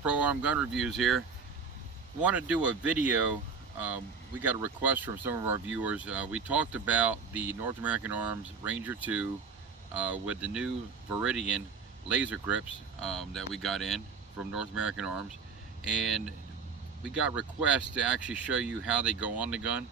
Pro Arm Gun Reviews here. Want to do a video. We got a request from some of our viewers. We talked about the North American Arms Ranger 2 with the new Viridian laser grips that we got in from North American Arms, and we got requests to actually show you how they go on the gun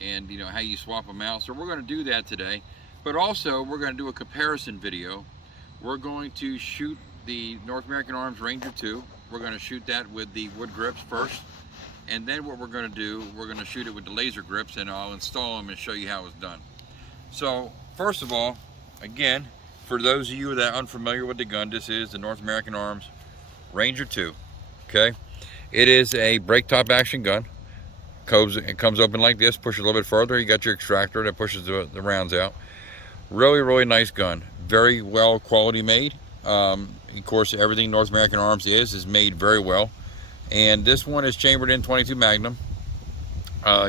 and how you swap them out. So we're going to do that today, but also we're going to do a comparison video. We're going to shoot the North American Arms Ranger 2. We're going to shoot that with the wood grips first, and then what we're going to do, we're going to shoot it with the laser grips, and I'll install them and show you how it's done. So first of all, again, for those of you that are unfamiliar with the gun, this is the North American Arms Ranger 2. Okay, it is a brake top action gun. It comes open like this, push it a little bit further, you got your extractor that pushes the rounds out. Really nice gun, very well quality made. Of course, everything North American Arms is made very well. And this one is chambered in 22 Magnum.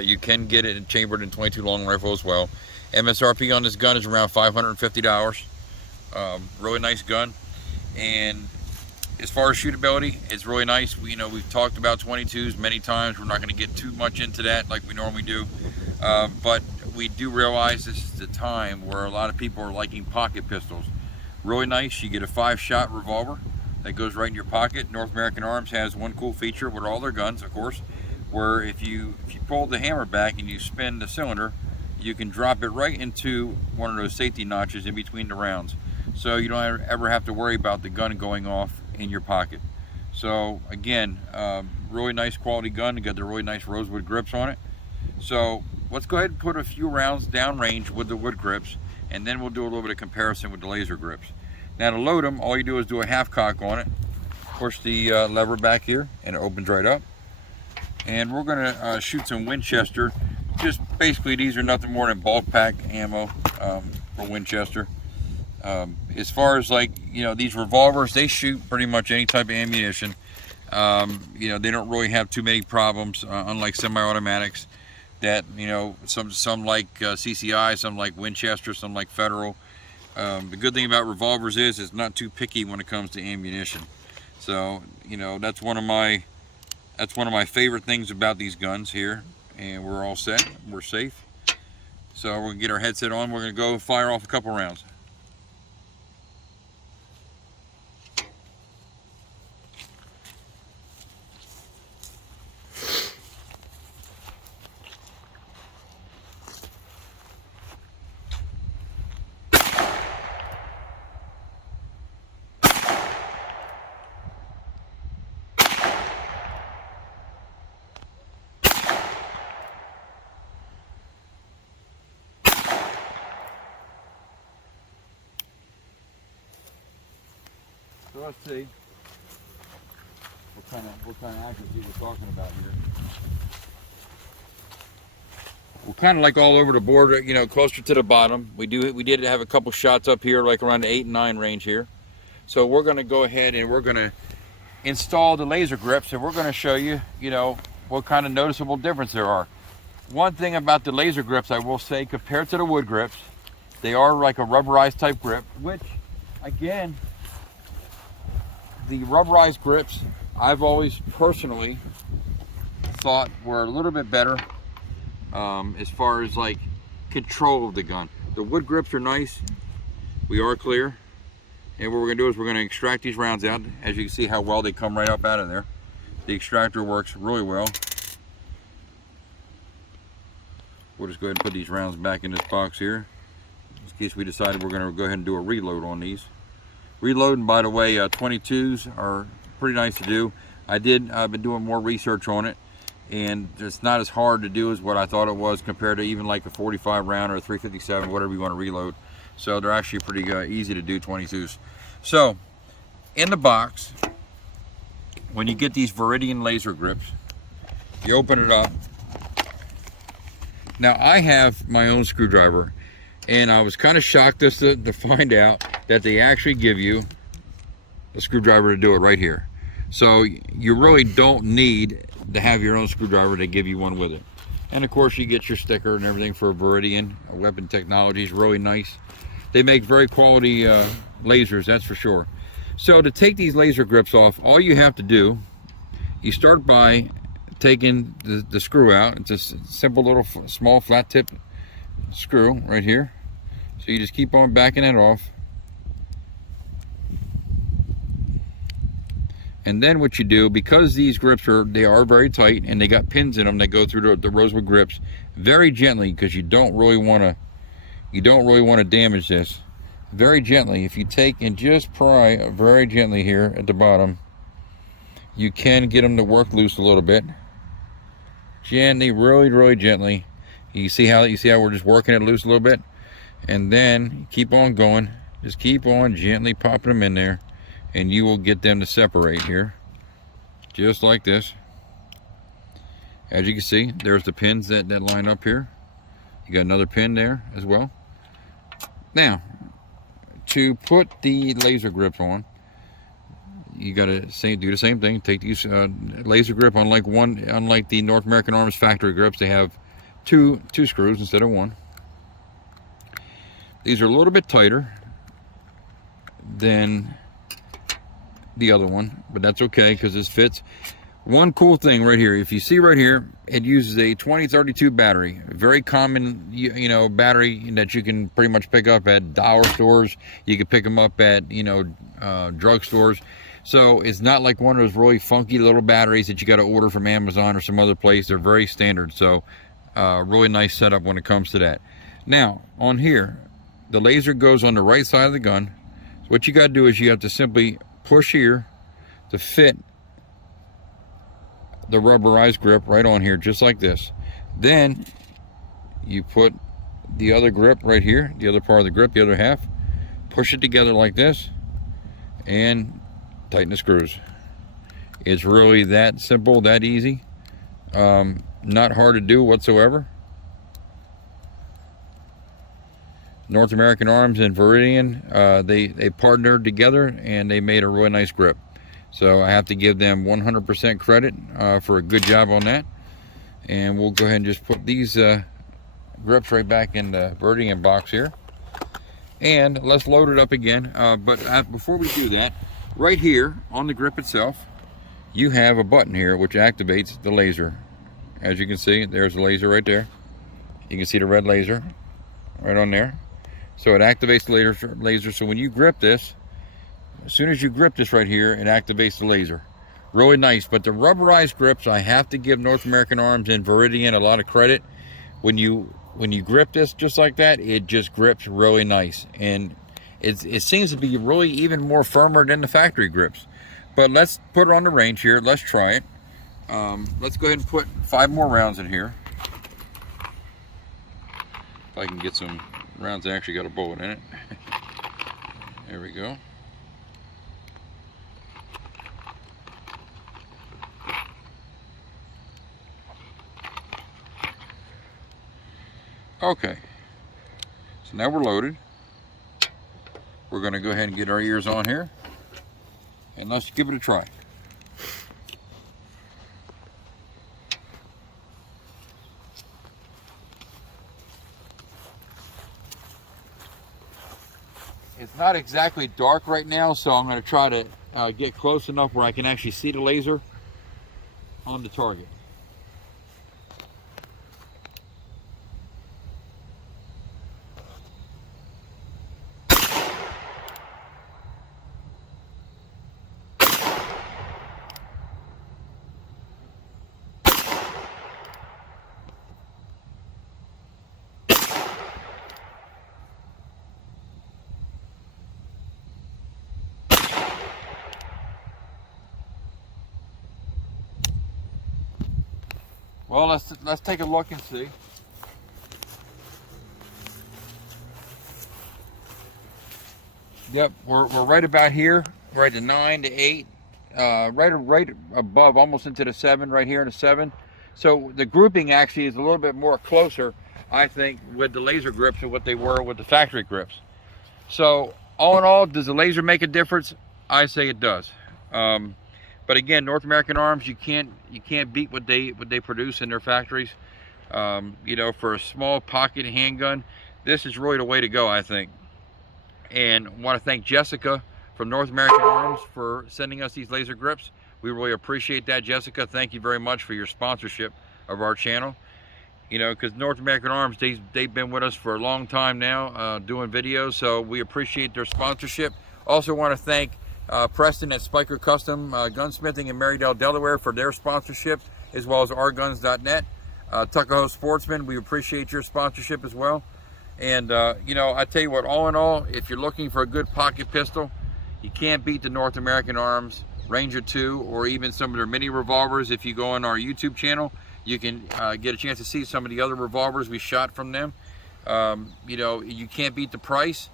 You can get it chambered in 22 long rifle as well. MSRP on this gun is around $550. Really nice gun. And as far as shootability, it's really nice. We've talked about 22s many times. We're not going to get too much into that like we normally do. But we do realize this is the time where a lot of people are liking pocket pistols. Really nice. You get a 5-shot revolver that goes right in your pocket. North American Arms has one cool feature with all their guns, of course, where if you pull the hammer back and you spin the cylinder, you can drop it right into one of those safety notches in between the rounds. So you don't ever have to worry about the gun going off in your pocket. So again, really nice quality gun. You got the really nice rosewood grips on it. So let's go ahead and put a few rounds downrange with the wood grips, and then we'll do a little bit of comparison with the laser grips. Now to load them, all you do is do a half cock on it, push the lever back here, and it opens right up. And we're gonna shoot some Winchester. Just basically, these are nothing more than bulk pack ammo for Winchester. As far as these revolvers, they shoot pretty much any type of ammunition. They don't really have too many problems, unlike semi-automatics that, some like CCI, some like Winchester, some like Federal. The good thing about revolvers is it's not too picky when it comes to ammunition. So, that's one of my favorite things about these guns here. And we're all set, we're safe. So we're gonna get our headset on, we're gonna go fire off a couple rounds. So let's see what kind of accuracy we're talking about here. We're kind of like all over the board, closer to the bottom. We did have a couple shots up here, like around the 8 and 9 range here. So we're going to go ahead and we're going to install the laser grips, and we're going to show you, what kind of noticeable difference there are. One thing about the laser grips, I will say, compared to the wood grips, they are like a rubberized type grip, which, again, the rubberized grips, I've always personally thought were a little bit better as far as control of the gun. The wood grips are nice. We are clear. And what we're going to do is we're going to extract these rounds out. As you can see how well they come right up out of there. The extractor works really well. We'll just go ahead and put these rounds back in this box here, in case we decided we're going to go ahead and do a reload on these. Reloading, by the way, 22s are pretty nice to do. I've been doing more research on it, and it's not as hard to do as what I thought it was compared to even like a 45 round or a 357, whatever you want to reload. So they're actually pretty easy to do, 22s. So in the box, when you get these Viridian laser grips, you open it up. Now I have my own screwdriver, and I was kind of shocked to find out that they actually give you a screwdriver to do it right here. So you really don't need to have your own screwdriver. They give you one with it. And of course you get your sticker and everything for Viridian. Weapon Technology is really nice. They make very quality lasers, that's for sure. So to take these laser grips off, all you have to do You start by taking the screw out. It's a simple little small flat tip screw right here. So you just keep on backing it off. And then what you do, because these grips are very tight and they got pins in them that go through the rosewood grips, very gently, because you don't really want to damage this. Very gently, if you take and just pry very gently here at the bottom, you can get them to work loose a little bit. Gently, really gently. You see how we're just working it loose a little bit, and then keep on going. Just keep on gently popping them in there, and you will get them to separate here, just like this. As you can see, there's the pins that line up here. You got another pin there as well. Now, to put the laser grips on, you gotta do the same thing. Take these laser grip, unlike the North American Arms factory grips, they have two screws instead of one. These are a little bit tighter than the other one, but that's okay because this fits. One cool thing right here, if you see right here, it uses a 2032 battery, a very common battery that you can pretty much pick up at dollar stores. You can pick them up at drug stores. So it's not like one of those really funky little batteries that you got to order from Amazon or some other place. They're very standard. So really nice setup when it comes to that. Now on here, the laser goes on the right side of the gun. So what you got to do is you have to simply push here to fit the rubberized grip right on here, just like this. Then you put the other grip right here, the other part of the grip, the other half, push it together like this, and tighten the screws. It's really that simple, that easy. Not hard to do whatsoever. North American Arms and Veridian, they partnered together and they made a really nice grip. So I have to give them 100% credit for a good job on that. And we'll go ahead and just put these grips right back in the Veridian box here. And let's load it up again. But before we do that, right here on the grip itself, you have a button here which activates the laser. As you can see, there's the laser right there. You can see the red laser right on there. So it activates the laser. So when you grip this, as soon as you grip this right here, it activates the laser. Really nice. But the rubberized grips, I have to give North American Arms and Veridian a lot of credit. When you grip this just like that, it just grips really nice. And it seems to be really even more firmer than the factory grips. But let's put it on the range here. Let's try it. Let's go ahead and put 5 more rounds in here. If I can get some rounds that actually got a bullet in it. There we go. Okay, so now we're loaded. We're going to go ahead and get our ears on here, and let's give it a try. It's not exactly dark right now, so I'm going to try to get close enough where I can actually see the laser on the target. Well, let's take a look and see. Yep, we're right about here, right at 9 to 8, right above, almost into the 7, right here in the 7. So the grouping actually is a little bit more closer, I think, with the laser grips than what they were with the factory grips. So all in all, does the laser make a difference? I say it does. But again, North American Arms, you can't beat what they produce in their factories. For a small pocket handgun, this is really the way to go, I think. And I want to thank Jessica from North American Arms for sending us these laser grips. We really appreciate that, Jessica. Thank you very much for your sponsorship of our channel. You know, because North American Arms, they've been with us for a long time now, doing videos, so we appreciate their sponsorship. Also want to thank Preston at Spiker Custom Gunsmithing in Marydale, Delaware for their sponsorship, as well as ourguns.net. Tuckahoe Sportsman, we appreciate your sponsorship as well. And, you know, I tell you what, all in all, if you're looking for a good pocket pistol, you can't beat the North American Arms Ranger 2 or even some of their mini revolvers. If you go on our YouTube channel, you can get a chance to see some of the other revolvers we shot from them. You know, you can't beat the price.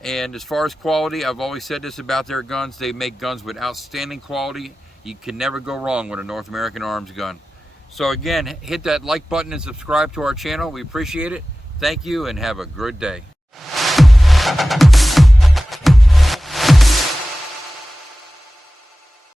And as far as quality, I've always said this about their guns. They make guns with outstanding quality. You can never go wrong with a North American Arms gun. So again, hit that like button and subscribe to our channel. We appreciate it. Thank you and have a good day.